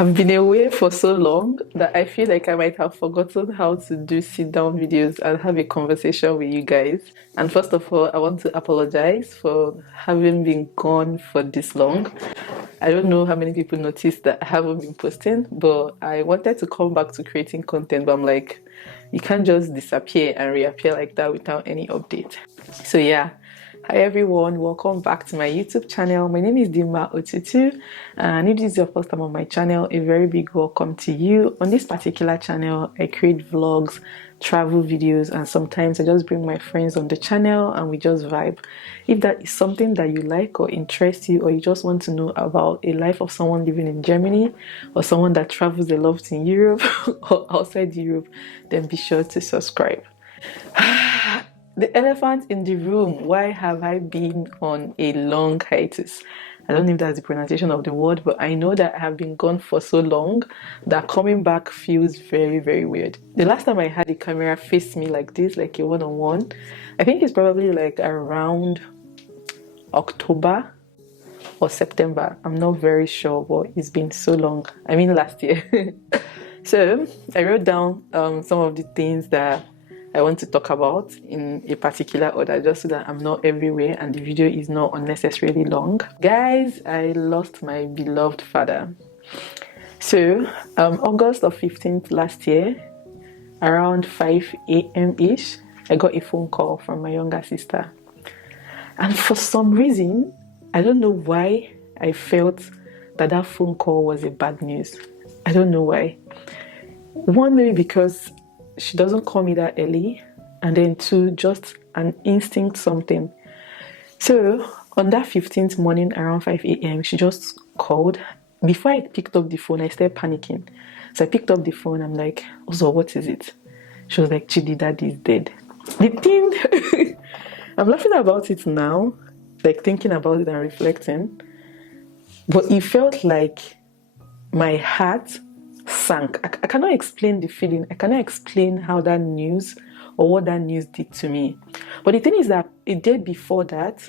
I've been away for so long that I feel like I might have forgotten how to do sit down videos and have a conversation with you guys. And first of all, I want to apologize for having been gone for this long. I don't know how many people noticed that I haven't been posting, but I wanted to come back to creating content, but I'm like, you can't just disappear and reappear like that without any update. So yeah, hi everyone, welcome back to my YouTube channel. My name is Dima Otutu, and if this is your first time on my channel, a very big welcome to you. On this particular channel, I create vlogs, travel videos, and sometimes I just bring my friends on the channel and we just vibe. If that is something that you like or interests you, or you just want to know about a life of someone living in Germany or someone that travels a lot in Europe or outside Europe, then be sure to subscribe. The elephant in the room. Why have I been on a long hiatus? I don't know if that's the pronunciation of the word, but I know that I have been gone for so long that coming back feels very, very weird. The last time I had the camera face me like this, like a one-on-one, I think it's probably like around October or September. I'm not very sure, but it's been so long. I mean, last year. So I wrote down some of the things that I want to talk about in a particular order, just so that I'm not everywhere and the video is not unnecessarily long. Guys, I lost my beloved father. So August of 15th last year, around 5 a.m. ish, I got a phone call from my younger sister. And for some reason, I don't know why, I felt that that phone call was a bad news. I don't know why. One, maybe because she doesn't call me that early, and then two, just an instinct something. So on that 15th morning around 5 a.m. she just called. Before I picked up the phone, I started panicking. So I picked up the phone. I'm like, "So what is it?" She was like, "Chidi, Dad is dead." The thing I'm laughing about it now, like thinking about it and reflecting, but it felt like my heart sank. I cannot explain the feeling. I cannot explain how that news or what that news did to me. But the thing is that a day before that,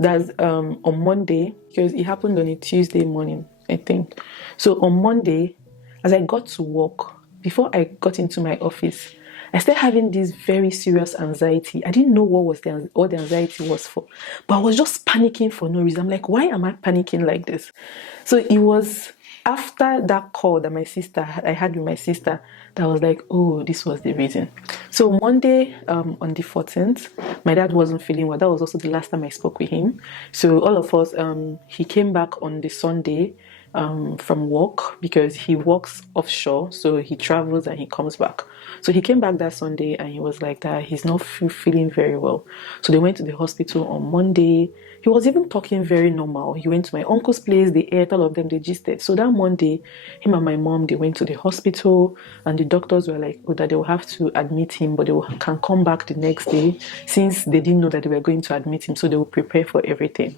that's on Monday, because it happened on a Tuesday morning, I think. So on Monday, as I got to work, before I got into my office, I started having this very serious anxiety. I didn't know what the anxiety was for, but I was just panicking for no reason. I'm like, why am I panicking like this? So it was after that call that I had with my sister, that was like, oh, this was the reason. So Monday, on the 14th, my dad wasn't feeling well. That was also the last time I spoke with him. So all of us, he came back on the Sunday from work, because he works offshore, so he travels and he comes back. So he came back that Sunday and he was like that he's not feeling very well. So they went to the hospital on Monday. He was even talking very normal. He went to my uncle's place, they ate, all of them, they gisted. So that Monday, him and my mom, they went to the hospital, and the doctors were like, oh, that they will have to admit him, but can come back the next day, since they didn't know that they were going to admit him, so they will prepare for everything.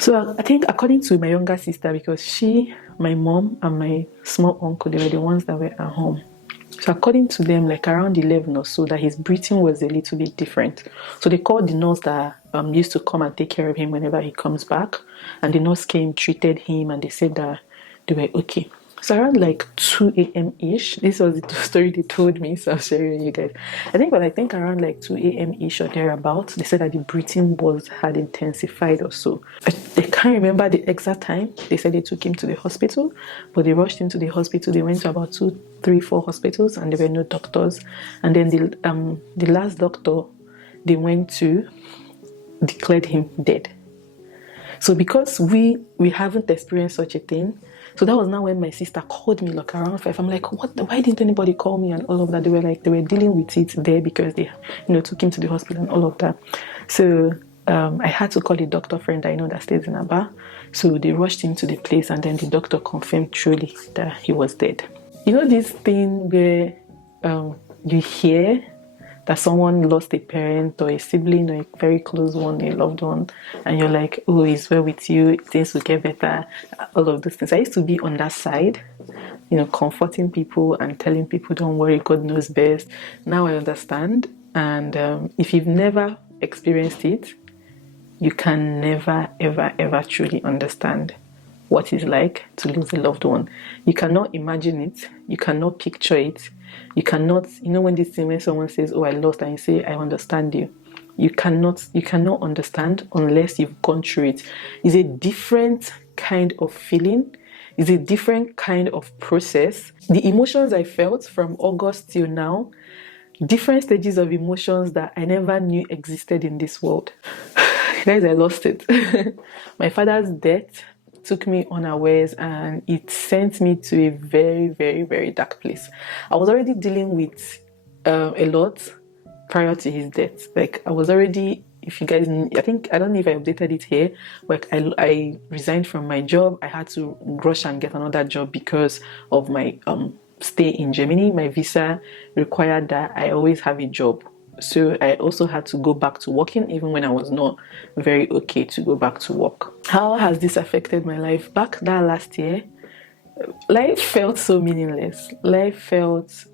So I think, according to my younger sister, because she, my mom, and my small uncle, they were the ones that were at home. So according to them, like around 11 or so, that his breathing was a little bit different. So they called the nurse that used to come and take care of him whenever he comes back. And the nurse came, treated him, and they said that they were okay. So around like 2 a.m. ish, this was the story they told me, so I'll share with you guys. I think around like 2 a.m. ish or thereabouts, they said that the breathing had intensified or so. I can't remember the exact time. They said they took him to the hospital, but they rushed him to the hospital. They went to about 2, 3, 4 hospitals, and there were no doctors. And then the last doctor they went to declared him dead. So because we haven't experienced such a thing, so that was now when my sister called me like around 5. I'm like, what? Why didn't anybody call me and all of that? They were dealing with it there, because they, took him to the hospital and all of that. So I had to call a doctor friend I know that stays in Aba. So they rushed him to the place, and then the doctor confirmed truly that he was dead. You know this thing where you hear that someone lost a parent or a sibling or a very close one, a loved one, and you're like, oh, he's well with you, things will get better, all of those things. I used to be on that side, comforting people and telling people, don't worry, God knows best. Now I understand, and if you've never experienced it, you can never, ever, ever truly understand what it's like to lose a loved one. You cannot imagine it. You cannot picture it. You cannot, when this thing when someone says, "Oh, I lost," and you say, "I understand you." You cannot understand unless you've gone through it. It's a different kind of feeling. It's a different kind of process. The emotions I felt from August till now, different stages of emotions that I never knew existed in this world. Guys, I lost it. My father's death took me unawares, and it sent me to a very, very, very dark place. I was already dealing with a lot prior to his death. Like, I was already, if you guys, I don't know if I updated it here. Like, I resigned from my job. I had to rush and get another job because of my stay in Germany. My visa required that I always have a job. So I also had to go back to working even when I was not very okay to go back to work. How has this affected my life? Back that last year, life felt so meaningless. Life felt,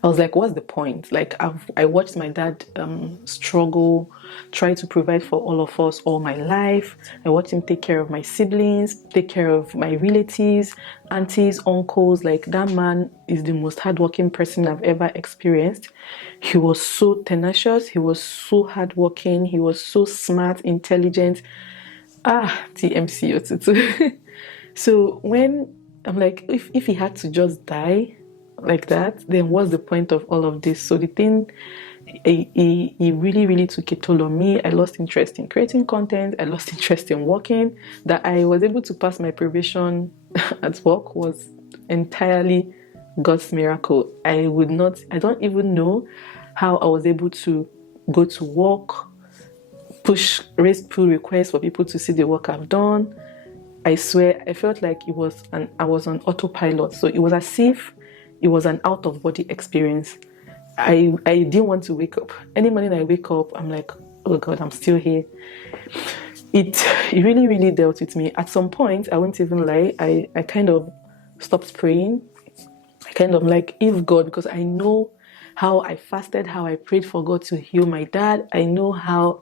I was like, what's the point? Like, I watched my dad struggle, try to provide for all of us all my life. I watched him take care of my siblings, take care of my relatives, aunties, uncles. Like, that man is the most hardworking person I've ever experienced. He was so tenacious. He was so hardworking. He was so smart, intelligent. TMC. So when I'm like, if he had to just die like that, then what's the point of all of this? So the thing, he really, really took a toll on me. I lost interest in creating content. I lost interest in working. That I was able to pass my probation at work was entirely God's miracle. I don't even know how I was able to go to work, raise pull requests for people to see the work I've done. I swear, I felt like I was on autopilot. So it was as if it was an out of body experience. I didn't want to wake up. Any morning I wake up, I'm like, oh God, I'm still here. It really, really dealt with me. At some point, I won't even lie, I kind of stopped praying. I kind of like, if God, because I know how I fasted, how I prayed for God to heal my dad. I know how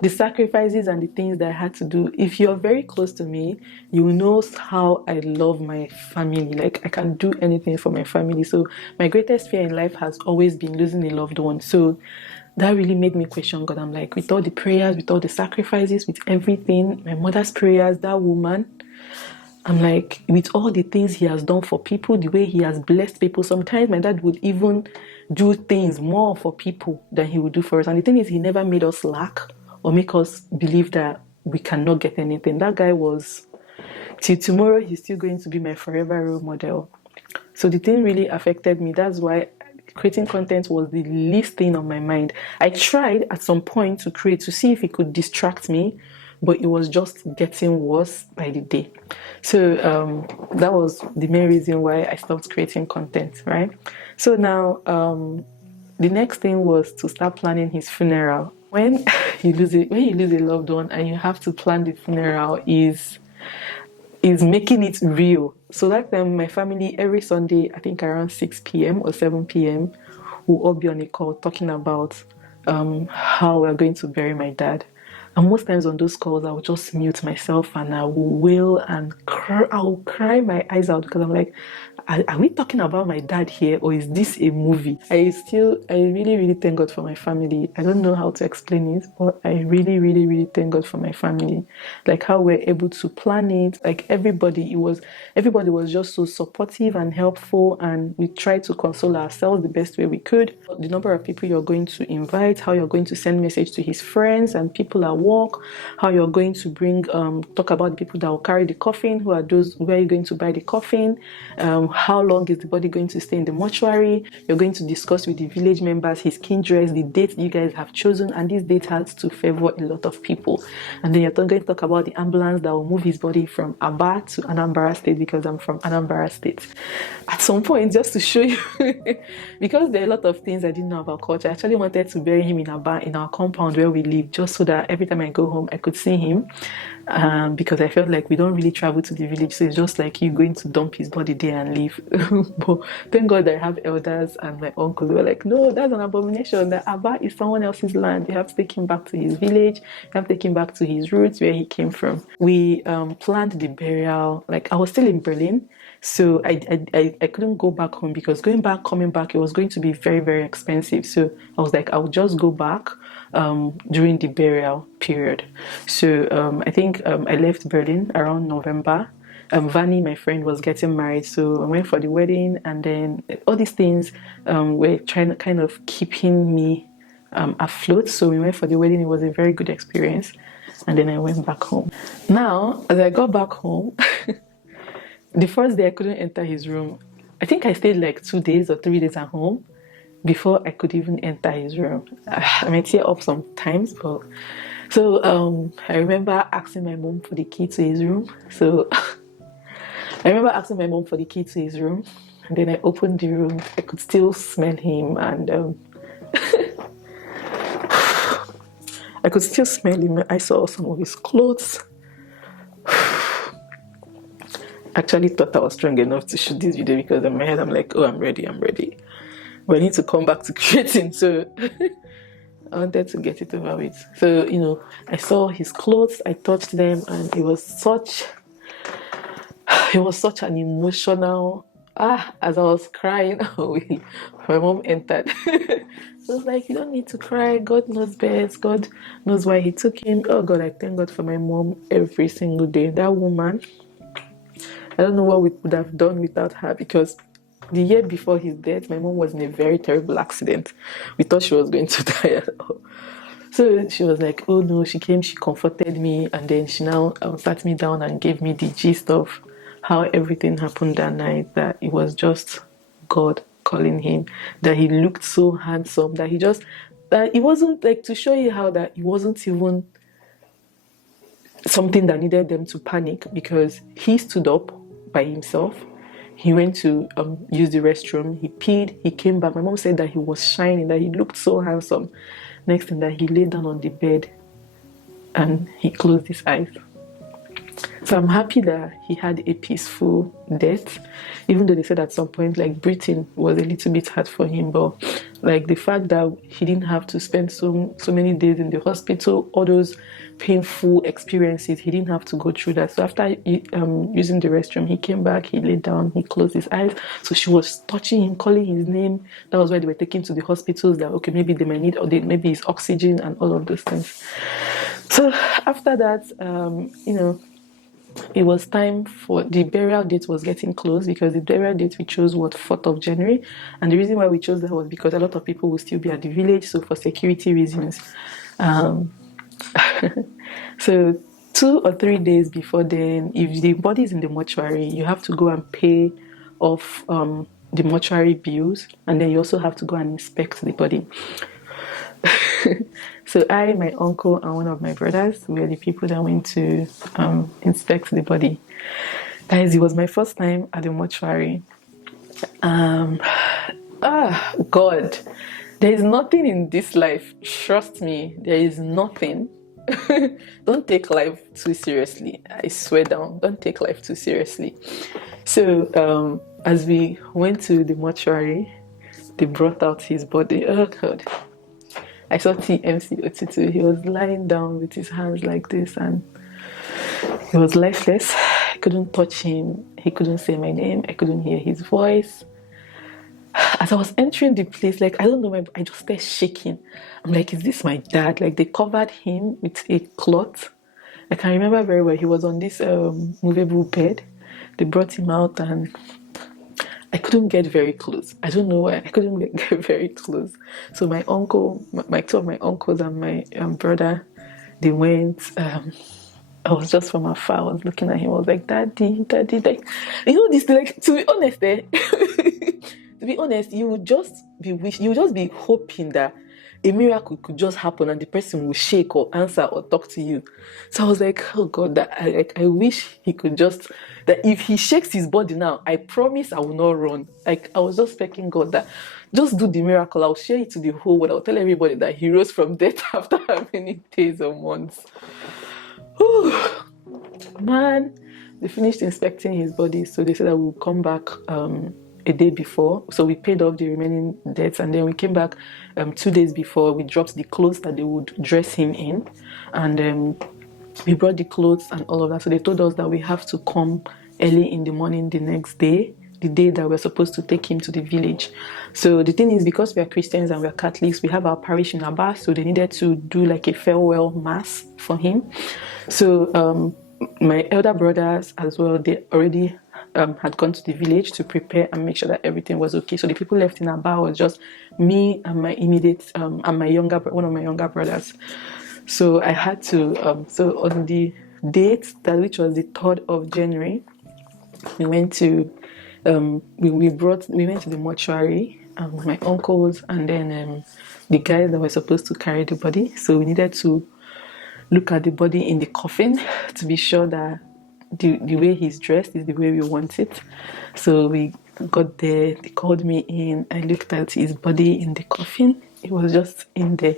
the sacrifices and the things that I had to do. If you're very close to me, you know how I love my family. Like, I can do anything for my family. So my greatest fear in life has always been losing a loved one. So that really made me question God. I'm like, with all the prayers, with all the sacrifices, with everything, my mother's prayers, that woman, I'm like, with all the things he has done for people, the way he has blessed people, sometimes my dad would even do things more for people than he would do for us. And the thing is, he never made us lack or make us believe that we cannot get anything. That guy was, till tomorrow, he's still going to be my forever role model. So the thing really affected me. That's why creating content was the least thing on my mind. I tried at some point to create, to see if it could distract me, but it was just getting worse by the day. So that was the main reason why I stopped creating content, right? So now the next thing was to start planning his funeral. When you lose a loved one and you have to plan the funeral, is making it real. So that time, my family, every Sunday, I think around 6 p.m. or 7 p.m., we'll all be on a call talking about how we're going to bury my dad. And most times on those calls, I will just mute myself and I will wail and I will cry my eyes out, because I'm like, are we talking about my dad here, or is this a movie? I really, really thank God for my family. I don't know how to explain it, but I really, really, really thank God for my family. Like, how we're able to plan it. Like, everybody was just so supportive and helpful, and we tried to console ourselves the best way we could. The number of people you're going to invite, how you're going to send message to his friends and people at work, how you're going to bring talk about the people that will carry the coffin, who are those, where are you going to buy the coffin, how long is the body going to stay in the mortuary. You're going to discuss with the village members his kindred, the date you guys have chosen, and this date has to favor a lot of people. And then you're going to talk about the ambulance that will move his body from Aba to Anambra State, because I'm from Anambra State. At some point, just to show you, because there are a lot of things I didn't know about culture, I actually wanted to bury him in Aba, in our compound where we live, just so that every time I go home I could see him. because I felt like we don't really travel to the village, so it's just like you going to dump his body there and leave. But thank God I have elders and my uncle. They were like, no, that's an abomination. That Abba is someone else's land. You have to take him back to his village. You have to take him back to his roots where he came from. We planned the burial. Like I was still in Berlin, so I couldn't go back home because coming back, it was going to be very, very expensive. So I was like, I would just go back during the burial period. So I think I left Berlin around November. Vani, my friend, was getting married, so I went for the wedding, and then all these things were trying to kind of keeping me afloat. So we went for the wedding. It was a very good experience, and then I went back home. Now, as I got back home, the first day I couldn't enter his room. I think I stayed like 2 days or 3 days at home before I could even enter his room. I might tear up sometimes, but so I remember asking my mom for the key to his room. So I remember asking my mom for the key to his room, and then I opened the room. I could still smell him, and I could still smell him. I saw some of his clothes. Actually thought I was strong enough to shoot this video because in my head I'm like, oh, I'm ready. But I need to come back to creating, so I wanted to get it over with. So, you know, I saw his clothes, I touched them, and it was such an emotional, as I was crying, my mom entered. So I was like, you don't need to cry, God knows best, God knows why he took him. Oh God, I thank God for my mom every single day. That woman, I don't know what we could have done without her, because the year before his death, my mom was in a very terrible accident. We thought she was going to die. So she was like, oh no, she came, she comforted me, and then she now sat me down and gave me the gist of how everything happened that night, that it was just God calling him, that he looked so handsome, that it wasn't like, to show you how that it wasn't even something that needed them to panic, because he stood up by himself. He went to use the restroom. He peed. He came back. My mom said that he was shining, that he looked so handsome. Next thing, that he lay down on the bed and he closed his eyes. So I'm happy that he had a peaceful death, even though they said at some point like breathing was a little bit hard for him, but like the fact that he didn't have to spend so many days in the hospital, all those painful experiences, he didn't have to go through that. So after using the restroom, he came back, he laid down, he closed his eyes. So she was touching him, calling his name. That was why they were taken to the hospitals, that okay, maybe they might need, or maybe it's oxygen and all of those things. So after that, you know, it was time for the burial date. Was getting close, because the burial date we chose was 4th of January, and the reason why we chose that was because a lot of people will still be at the village, so for security reasons. So 2 or 3 days before then, if the body is in the mortuary, you have to go and pay off the mortuary bills, and then you also have to go and inspect the body. So I, my uncle, and one of my brothers were the people that went to inspect the body. Guys, it was my first time at the mortuary. God, there is nothing in this life. Trust me, there is nothing. Don't take life too seriously. I swear down. Don't take life too seriously. So as we went to the mortuary, they brought out his body. Oh God. I saw TMC02. He was lying down with his hands like this, and he was lifeless. I couldn't touch him. He couldn't say my name. I couldn't hear his voice. As I was entering the place, like, I don't know, I just started shaking. I'm like, is this my dad? Like, they covered him with a cloth. I can remember very well. He was on this movable bed. They brought him out, and I couldn't get very close. I don't know why. I couldn't get very close. So my uncle, two of my uncles and my brother, they went. I was just from afar. I was looking at him. I was like, Daddy, like, you know this. Like, to be honest, to be honest, you would just be hoping that a miracle could just happen and the person will shake or answer or talk to you. So I was like, oh God, that I wish he could just, that if he shakes his body now, I promise I will not run. Like, I was just begging God that just do the miracle. I'll share it to the whole world. I'll tell everybody that he rose from death after how many days or months. Whew. Man, they finished inspecting his body, so they said that we'll come back a day before. So we paid off the remaining debts, and then we came back 2 days before. We dropped the clothes that they would dress him in, and we brought the clothes and all of that. So they told us that we have to come early in the morning the next day, the day that we're supposed to take him to the village. So the thing is, because we are Christians and we are Catholics, we have our parish in Aba, so they needed to do like a farewell mass for him. So my elder brothers as well, they already had gone to the village to prepare and make sure that everything was okay. So the people left in Aba was just me and my immediate and one of my younger brothers. So I had to so on the date that, which was the 3rd of January, we went to we went to the mortuary with my uncles, and then the guys that were supposed to carry the body. So we needed to look at the body in the coffin to be sure that the way he's dressed is the way we want it. So we got there, they called me in, I looked at his body in the coffin. It was just in there,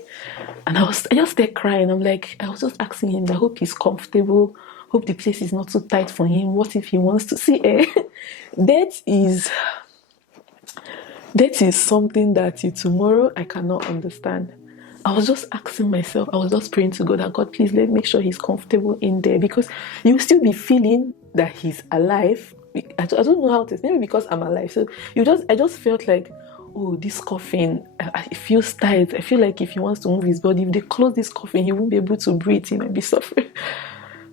and I just there crying. I'm like, I was just asking him, I hope he's comfortable, hope the place is not too tight for him. What if he wants to see that is something that tomorrow I cannot understand. I was just asking myself, I was just praying to God that, God, please make sure he's comfortable in there, because you still be feeling that he's alive. I don't know how to, maybe because I'm alive. So I just felt like, oh, this coffin, it feels tight. I feel like if he wants to move his body, if they close this coffin, he won't be able to breathe. He might be suffering.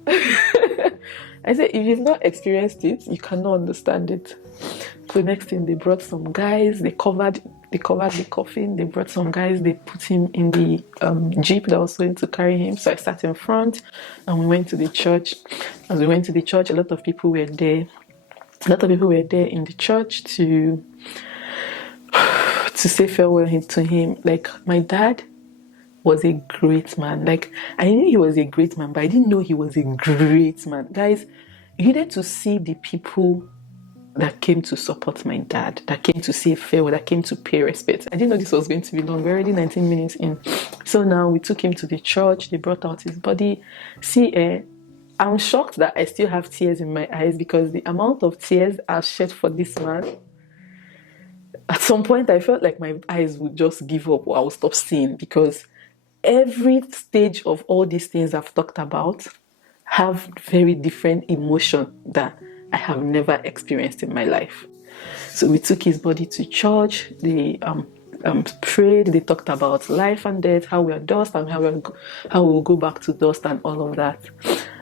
I said, if you've not experienced it, you cannot understand it. So next thing, they brought some guys, they covered the coffin, they brought some guys, they put him in the jeep that was going to carry him. So I sat in front and we went to the church. As we went to the church, a lot of people were there. A lot of people were there in the church to say farewell to him. Like, my dad was a great man. Like, I knew he was a great man, but I didn't know he was a great man. Guys, you needed to see the people that came to support my dad, that came to say farewell, that came to pay respect. I didn't know this was going to be long. We're already 19 minutes in. So now we took him to the church. They brought out his body. See, I'm shocked that I still have tears in my eyes, because the amount of tears I shed for this man, at some point I felt like my eyes would just give up, or I would stop seeing, because every stage of all these things I've talked about have very different emotion that I have never experienced in my life. So we took his body to church. They prayed. They talked about life and death, how we are dust and how we'll go back to dust and all of that.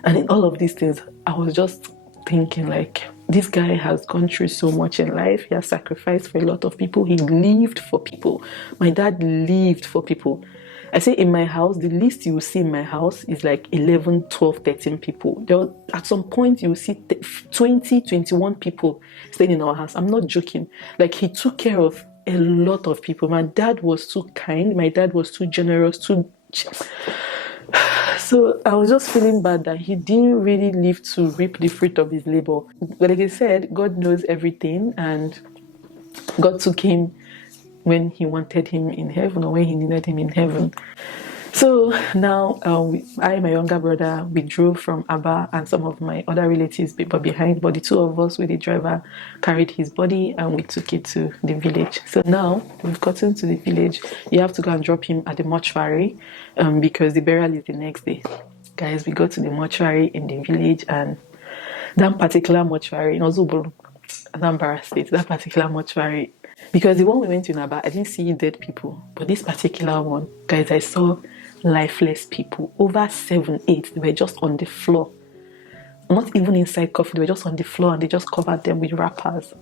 And in all of these things, I was just thinking, like, this guy has gone through so much in life. He has sacrificed for a lot of people. He lived for people. My dad lived for people. I say in my house, the least you will see in my house is like 11, 12, 13 people. At some point, you will see 20, 21 people staying in our house. I'm not joking. Like, he took care of a lot of people. My dad was too kind. My dad was too generous, So I was just feeling bad that he didn't really live to reap the fruit of his labor. But like I said, God knows everything, and God took him when he wanted him in heaven, or when he needed him in heaven. So now I, my younger brother, we drove from Aba, and some of my other relatives were behind, but the two of us with the driver carried his body and we took it to the village. So now we've gotten to the village. You have to go and drop him at the mortuary because the burial is the next day. Guys, we got to the mortuary in the village, and that particular mortuary in Ozubulu, Anambra State, that particular mortuary, because the one we went to in Aba, I didn't see dead people, but this particular one, guys, I saw lifeless people, over 7, 8. They were just on the floor, not even inside coffin. They were just on the floor, and they just covered them with wrappers.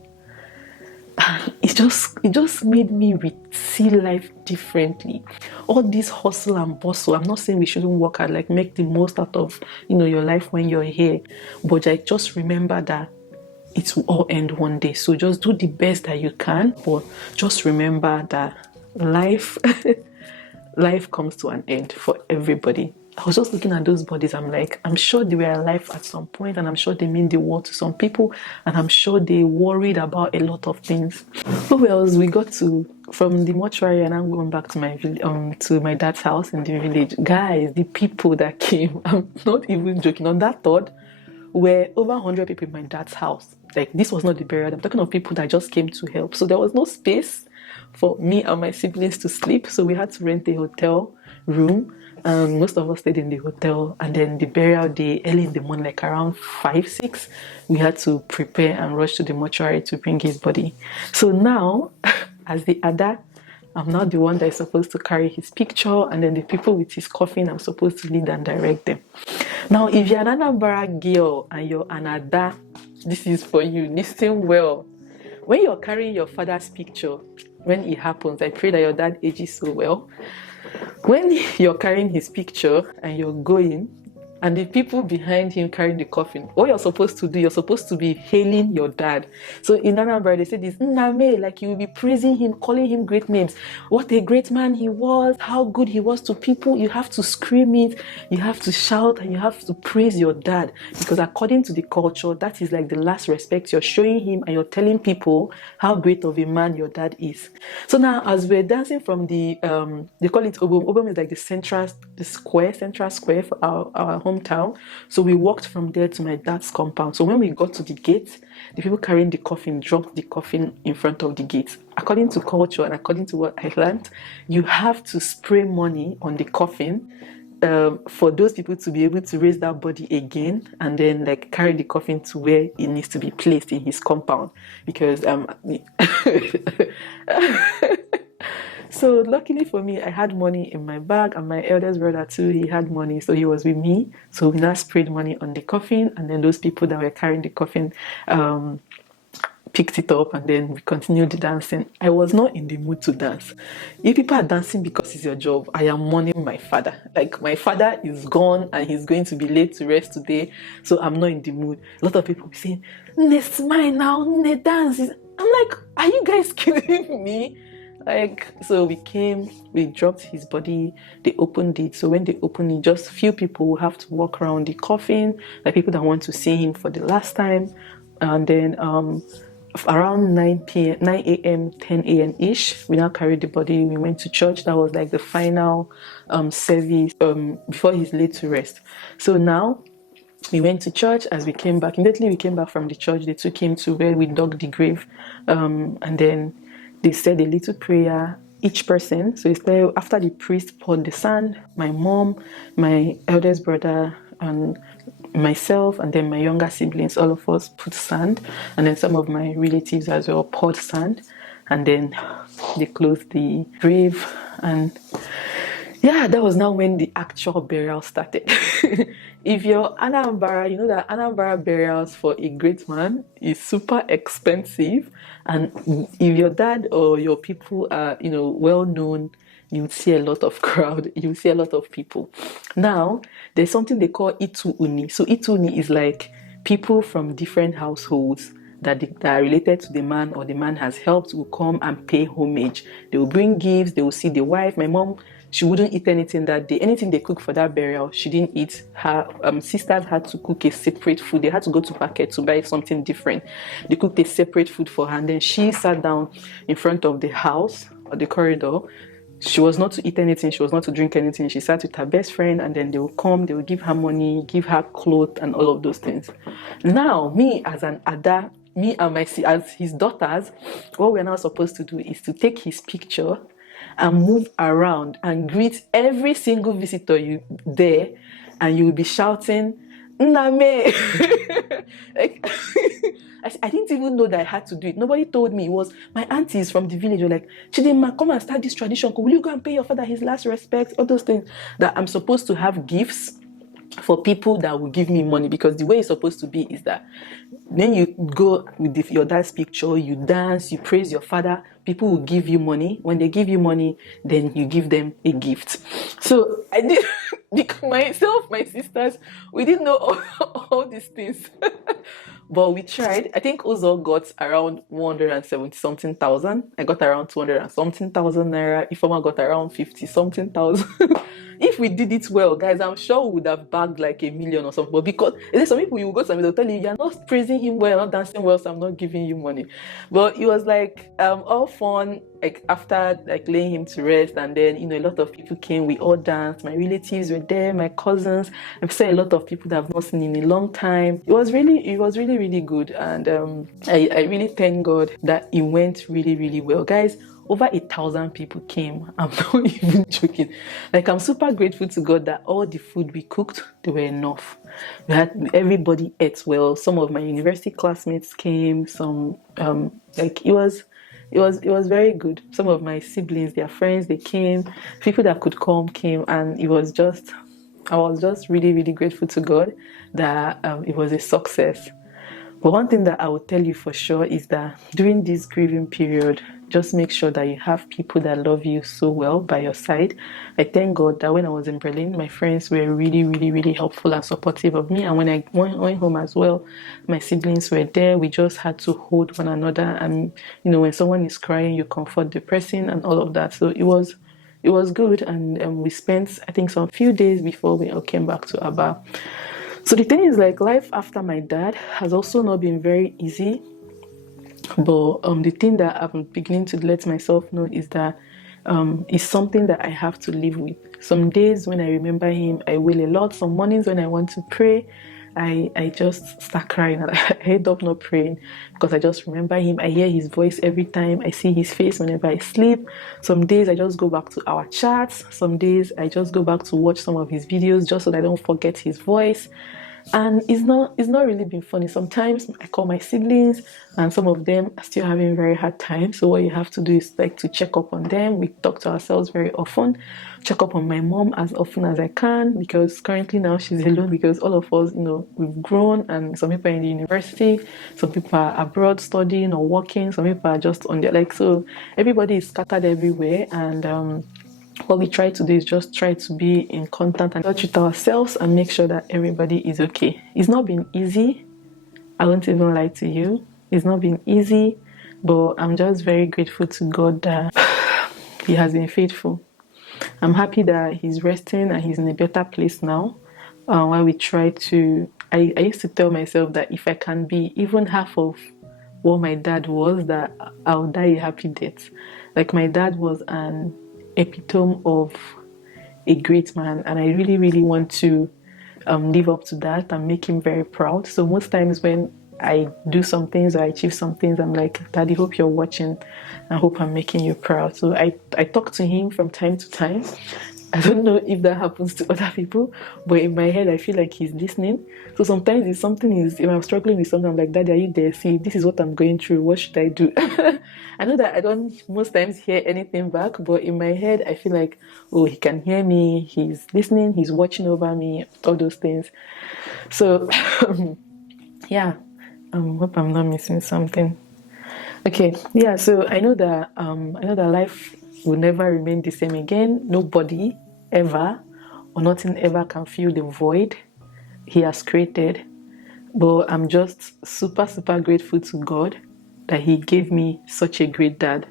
And it just made me see life differently. All this hustle and bustle, I'm not saying we shouldn't work hard, like make the most out of your life when you're here, but I just remember that it will all end one day. So just do the best that you can, but just remember that life comes to an end for everybody. I was just looking at those bodies. I'm like, I'm sure they were alive at some point, and I'm sure they mean the world to some people, and I'm sure they worried about a lot of things. Who else? We got from the mortuary, and I'm going back to my dad's house in the village. Guys, the people that came, I'm not even joking. On that third, were over 100 people in my dad's house. Like, this was not the burial. I'm talking of people that just came to help. So there was no space for me and my siblings to sleep. So we had to rent a hotel room. Most of us stayed in the hotel. And then the burial day, early in the morning, like around 5, 6, we had to prepare and rush to the mortuary to bring his body. So now, as the Ada, I'm not the one that is supposed to carry his picture, and then the people with his coffin, I'm supposed to lead and direct them. Now, if you're an Anambra girl and you're an Ada, this is for you. Listen well. When you're carrying your father's picture, when it happens, I pray that your dad ages so well. When you're carrying his picture and you're going, and the people behind him carrying the coffin, what you're supposed to do, you're supposed to be hailing your dad. So in Anambra, they say this, Nname, like you will be praising him, calling him great names. What a great man he was, how good he was to people. You have to scream it, you have to shout, and you have to praise your dad. Because according to the culture, that is like the last respect you're showing him, and you're telling people how great of a man your dad is. So now, as we're dancing from the, they call it Obom. Obom is like the central square for our hometown. So we walked from there to my dad's compound. So when we got to the gate, the people carrying the coffin dropped the coffin in front of the gate. According to culture and according to what I learned, you have to spray money on the coffin for those people to be able to raise that body again and then like carry the coffin to where it needs to be placed in his compound. Because so luckily for me, I had money in my bag, and my eldest brother too, he had money, so he was with me. So we now sprayed money on the coffin, and then those people that were carrying the coffin picked it up, and then we continued the dancing. I was not in the mood to dance. If people are dancing because it's your job, I am mourning my father. Like, my father is gone and he's going to be laid to rest today, so I'm not in the mood. A lot of people be saying, "Ne smile now, ne dance." I'm like, are you guys kidding me? Like, so we came, we dropped his body, they opened it. So when they opened it, just few people will have to walk around the coffin, like people that want to see him for the last time. And then around 9 a.m., 10 a.m. ish, we now carried the body. We went to church. That was like the final service before he's laid to rest. So now we went to church. As we came back, immediately we came back from the church, they took him to where we dug the grave. And then they said a little prayer, each person. So after the priest poured the sand, my mom, my eldest brother, and myself, and then my younger siblings, all of us put sand, and then some of my relatives as well poured sand, and then they closed the grave. And yeah, that was now when the actual burial started. If you're Anambra, you know that Anambra burials for a great man is super expensive. And if your dad or your people are, well known, you'll see a lot of crowd, you'll see a lot of people. Now, there's something they call Itu Uni. So Itu Uni is like people from different households that are related to the man or the man has helped will come and pay homage. They will bring gifts, they will see the wife. My mom, she wouldn't eat anything that day. Anything they cooked for that burial, she didn't eat. Her sisters had to cook a separate food. They had to go to market to buy something different. They cooked a separate food for her, and then she sat down in front of the house or the corridor. She was not to eat anything, she was not to drink anything. She sat with her best friend, and then they will come, they will give her money, give her clothes, and all of those things. Now, me as an Ada, me and as his daughters, what we're now supposed to do is to take his picture and move around and greet every single visitor there, and you will be shouting, "Nname!" Like, I didn't even know that I had to do it. Nobody told me. It was my aunties from the village were like, "Chidinma, come and start this tradition. Will you go and pay your father his last respect?" All those things. That I'm supposed to have gifts for people that will give me money, because the way it's supposed to be is that then you go with your dad's picture, you dance, you praise your father, people will give you money. When they give you money, then you give them a gift. So I did, because myself, my sisters, we didn't know all these things. But we tried. I think Uzo got around 170 something thousand. I got around 200 and something thousand naira. Ifoma got around 50 something thousand. if we did it well, guys, I'm sure we would have bagged like 1 million or something. But because there's some people, you will go to them, they'll tell you, you're not praising him well, not dancing well, so I'm not giving you money. But it was like all fun. Like after like laying him to rest, and then a lot of people came. We all danced. My relatives were there, my cousins. I've seen a lot of people that I've not seen in a long time. It was really, really good, and I really thank God that it went really, really well, guys. Over 1,000 people came. I'm not even joking. Like, I'm super grateful to God that all the food we cooked, they were enough. Everybody ate well. Some of my university classmates came. Some like it was very good. Some of my siblings, their friends, they came. People that could come came, and I was just really, really grateful to God that it was a success. But one thing that I will tell you for sure is that during this grieving period, just make sure that you have people that love you so well by your side. I thank God that when I was in Berlin, my friends were really, really, really helpful and supportive of me. And when I went home as well, my siblings were there. We just had to hold one another. And, when someone is crying, you comfort the person and all of that. So it was good. And we spent, I think, some few days before we all came back to Aba. So the thing is, like, life after my dad has also not been very easy. But the thing that I'm beginning to let myself know is that it's something that I have to live with. Some days when I remember him, I wail a lot. Some mornings when I want to pray, I just start crying and I end up not praying because I just remember him. I hear his voice every time. I see his face whenever I sleep. Some days I just go back to our chats. Some days I just go back to watch some of his videos just so that I don't forget his voice. And it's not really been funny. Sometimes I call my siblings and some of them are still having very hard time. So what you have to do is like to check up on them. We talk to ourselves very often. Check up on my mom as often as I can, because currently now she's alone because all of us, we've grown, and some people are in the university, some people are abroad studying or working, some people are just on their so everybody is scattered everywhere. And what we try to do is just try to be in contact and touch with ourselves and make sure that everybody is okay. It's not been easy. I won't even lie to you. It's not been easy, but I'm just very grateful to God that He has been faithful. I'm happy that He's resting and He's in a better place now. While we try to, I used to tell myself that if I can be even half of what my dad was, that I'll die a happy death. Like, my dad was an epitome of a great man, and I really, really want to live up to that and make him very proud. So most times when I do some things or I achieve some things, I'm like, Daddy, hope you're watching. I hope I'm making you proud. So I talk to him from time to time. I don't know if that happens to other people, but in my head I feel like he's listening. So sometimes if I'm struggling with something, I'm like, Daddy, are you there? See, this is what I'm going through. What should I do? I know that I don't most times hear anything back, but in my head I feel like, oh, he can hear me, he's listening, he's watching over me, all those things. So yeah, hope I'm not missing something. Okay, yeah, so I know that life will never remain the same again. Nobody ever or nothing ever can fill the void He has created. But I'm just super, super grateful to God that He gave me such a great dad.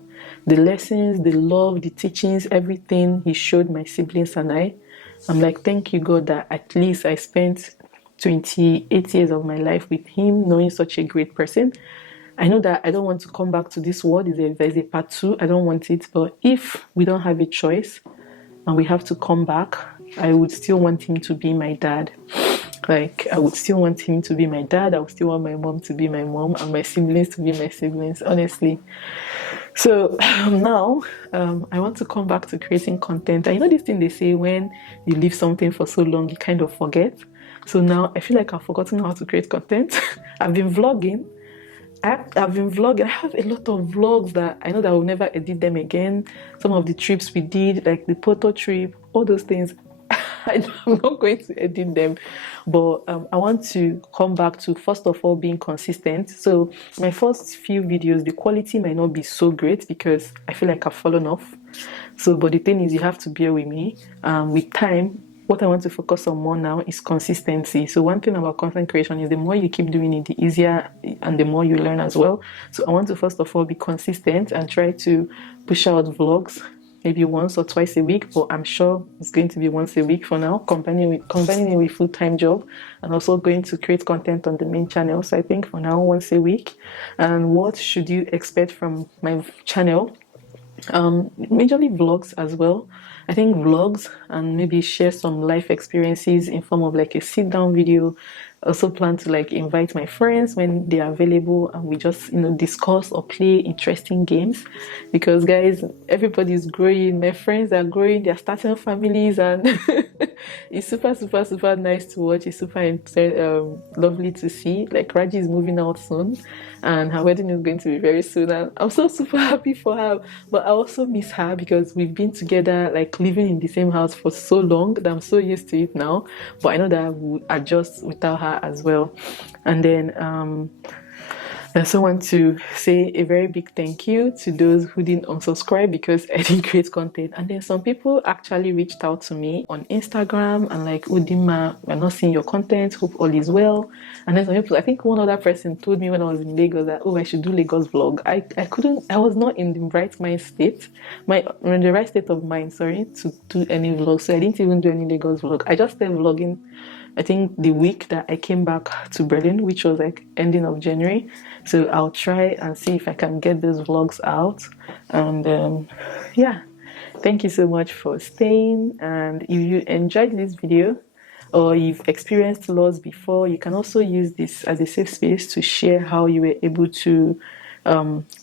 The lessons, the love, the teachings, everything He showed my siblings and I'm like, thank you, God, that at least I spent 28 years of my life with Him, knowing such a great person. I know that I don't want to come back to this world. There's a part 2. I don't want it. But if we don't have a choice and we have to come back, I would still want him to be my dad. Like, I would still want him to be my dad. I would still want my mom to be my mom and my siblings to be my siblings, honestly. So now I want to come back to creating content. I know this thing they say, when you leave something for so long, you kind of forget. So now I feel like I've forgotten how to create content. I've been vlogging. I have a lot of vlogs that I know that I will never edit them again. Some of the trips we did, like the Porto trip, all those things, I'm not going to edit them. But I want to come back to, first of all, being consistent. So my first few videos, the quality might not be so great because I feel like I've fallen off. So, but the thing is, you have to bear with me. With time, what I want to focus on more now is consistency. So one thing about content creation is the more you keep doing it, the easier and the more you learn as well. So I want to first of all be consistent and try to push out vlogs maybe once or twice a week, but I'm sure it's going to be once a week for now, combining it with full-time job, and also going to create content on the main channel. So I think for now, once a week. And what should you expect from my channel? Majorly vlogs as well. I think vlogs, and maybe share some life experiences in form of like a sit down video. Also plan to like invite my friends when they are available, and we just discuss or play interesting games, because guys, everybody's growing. My friends are growing, they're starting families, and it's super nice to watch. It's super lovely to see. Like Raji is moving out soon, and her wedding is going to be very soon, and I'm so super happy for her. But I also miss her because we've been together, like living in the same house for so long, that I'm so used to it now. But I know that I will adjust without her as well. And then I also want to say a very big thank you to those who didn't unsubscribe because I didn't create content. And then some people actually reached out to me on Instagram and like, Udima, we're not seeing your content, hope all is well. And then some people, I think one other person told me when I was in Lagos that, oh, I should do Lagos vlog. I was not in the right mind state, in the right state of mind, sorry, to do any vlog. So I didn't even do any Lagos vlog. I just started vlogging, I think, the week that I came back to Berlin, which was like ending of January. So I'll try and see if I can get those vlogs out. And yeah, thank you so much for staying. And if you enjoyed this video or you've experienced loss before, you can also use this as a safe space to share how you were able to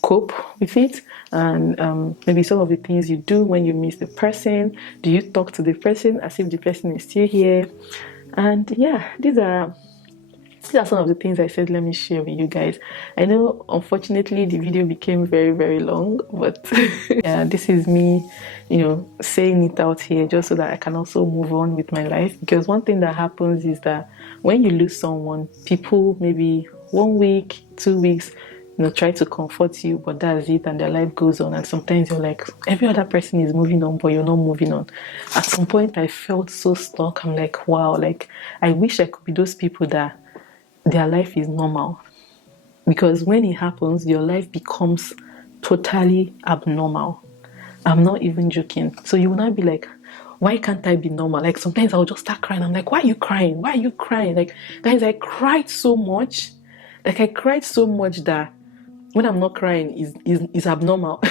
cope with it, and maybe some of the things you do when you miss the person. Do you talk to the person as if the person is still here? And yeah, these are some of the things I said let me share with you guys. I know unfortunately the video became very long, but yeah, this is me saying it out here just so that I can also move on with my life. Because one thing that happens is that when you lose someone, people maybe 1 week, 2 weeks try to comfort you, but that's it, and their life goes on. And sometimes you're like, every other person is moving on, but you're not moving on. At some point I felt so stuck. I'm like, wow, like I wish I could be those people that their life is normal, because when it happens, your life becomes totally abnormal. I'm not even joking. So you will not be like, why can't I be normal? Like sometimes I'll just start crying. I'm like, why are you crying? Why are you crying? Like, guys, I cried so much. Like I cried so much that when I'm not crying is abnormal.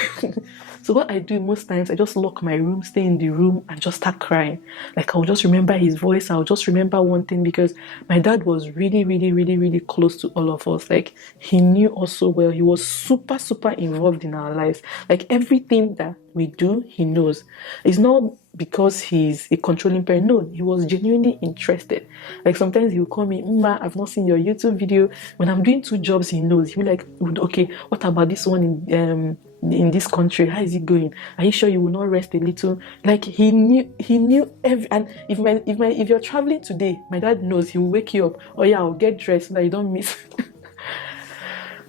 So what I do most times, I just lock my room, stay in the room, and just start crying. Like I'll just remember his voice. I'll just remember one thing, because my dad was really close to all of us. Like he knew us so well. He was super involved in our lives. Like everything that we do, he knows. It's not because he's a controlling parent. No, he was genuinely interested. Like sometimes he'll call me, Ma, I've not seen your YouTube video. When I'm doing 2 jobs, he knows. He'll be like, okay, what about this one in this country? How is it going? Are you sure you will not rest a little? Like he knew every. And if you're traveling today, my dad knows. He will wake you up. Oh yeah, I'll get dressed so that you don't miss.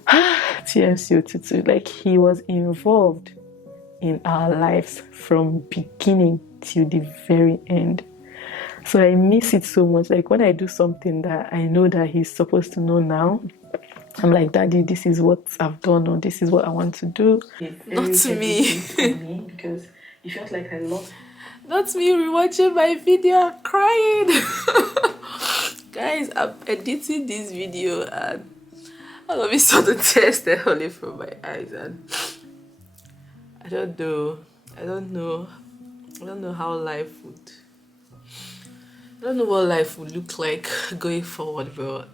TMC Tutu. Like he was involved in our lives from beginning till the very end. So I miss it so much. Like when I do something that I know that he's supposed to know now, I'm like, Daddy, this is what I've done, or this is what I want to do. Not to me. Because it felt like I lost. Not me rewatching my video, I'm crying. Guys, I'm editing this video and all of a sudden tears started rolling from my eyes, and I don't know how life would. I don't know what life would look like going forward, but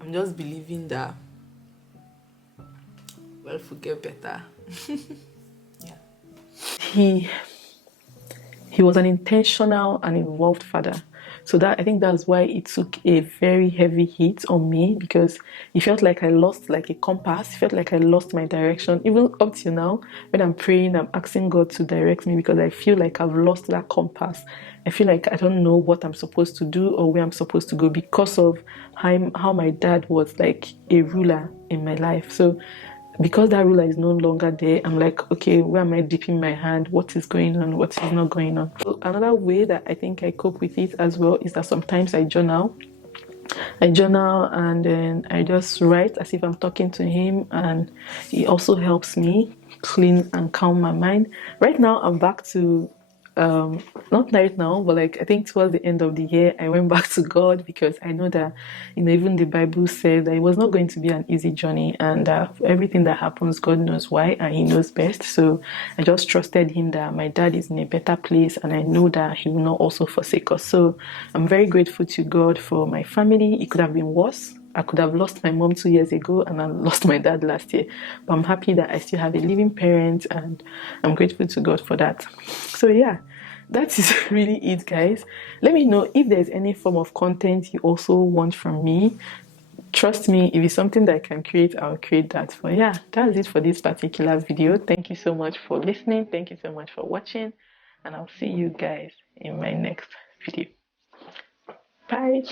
I'm just believing that life will get better. Yeah. He was an intentional and involved father. So that, I think that's why it took a very heavy hit on me, because it felt like I lost like a compass. It felt like I lost my direction. Even up till now, when I'm praying, I'm asking God to direct me, because I feel like I've lost that compass. I feel like I don't know what I'm supposed to do or where I'm supposed to go, because of how my dad was like a ruler in my life. So because that ruler is no longer there, I'm like, okay, where am I dipping my hand? What is going on? What is not going on? So another way that I think I cope with it as well is that sometimes I journal. And then I just write as if I'm talking to him, and it also helps me clean and calm my mind. Right now, I'm back to not right now, but like I think towards the end of the year, I went back to God because I know that even the Bible said that it was not going to be an easy journey, and everything that happens, God knows why and He knows best. So I just trusted Him that my dad is in a better place, and I know that He will not also forsake us. So I'm very grateful to God for my family. It could have been worse. I could have lost my mom 2 years ago and I lost my dad last year. But I'm happy that I still have a living parent and I'm grateful to God for that. So, yeah, that is really it, guys. Let me know if there's any form of content you also want from me. Trust me, if it's something that I can create, I'll create that. But yeah, that's it for this particular video. Thank you so much for listening. Thank you so much for watching. And I'll see you guys in my next video. Bye.